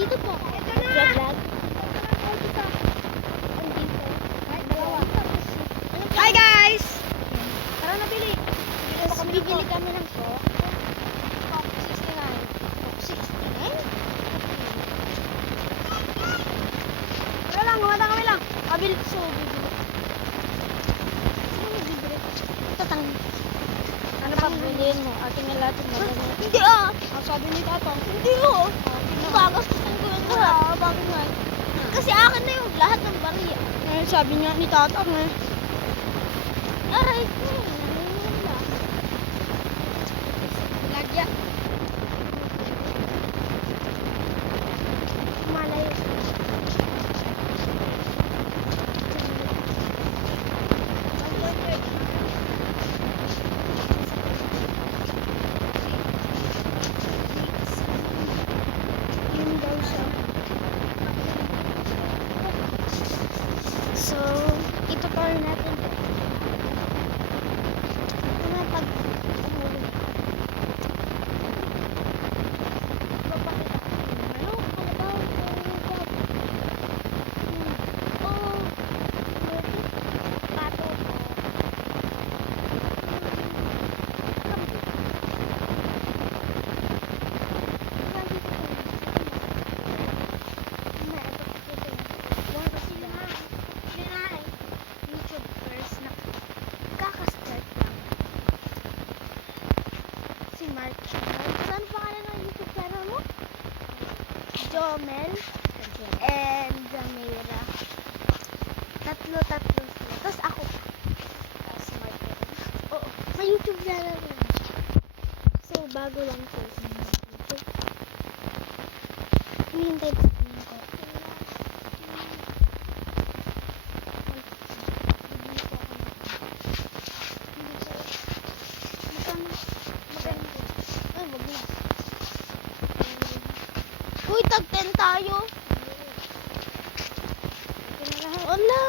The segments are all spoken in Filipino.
Dito po. Vlog. Hi guys! Tara na, bili. Bibili kami ng Coke. Coke 69. Coke 69? Wala lang, wala kami lang. Kabili. So, bibili. Sino bibili? Tatang. Ano pa bilhin mo? Ating na lahat yung maganda. Hindi ah. Ang sabi ni Tatang. Hindi oh. Gagastusin ko yun. Wala. Bakit nga? Kasi akin na yung lahat ng bariya. Ngayon sabi niya ni Tatang eh. Aray ko. Wala. Lagya. Malayo. Yun daw siya. So, itutor natin. Ano pag tumulong? Papakita ko. Ano? Kalabaw. Oh. Pato. YouTubers na kakastart lang. Si Mark Channel. Saan pangalan ng YouTube channel mo? Jomel and Jamira. Tatlo sila. Tapos ako. Tapos Mark. Oo. Sa YouTube channel ko. So, bago lang po sa YouTube. Hinihintay pa kami ko. Ay, wag na. Uy, tag 10 tayo. Wala.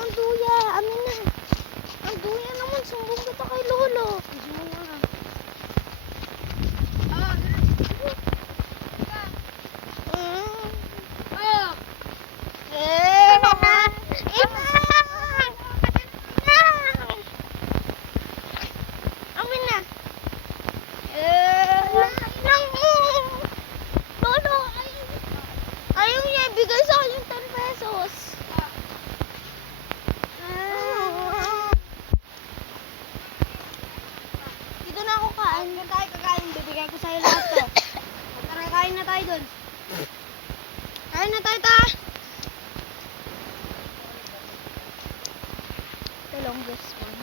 Ang duya. Amin na. Ang duya naman. Sumbong kita kay Lolo. Amin na. Lolo, ayaw niya ibigay sa akin yung 10 pesos. Dito na ako kain. Kung tayo kakain, bibigay ko sa'yo lahat to. Tara, kain na tayo dun. Kain na tayo ta! The longest one.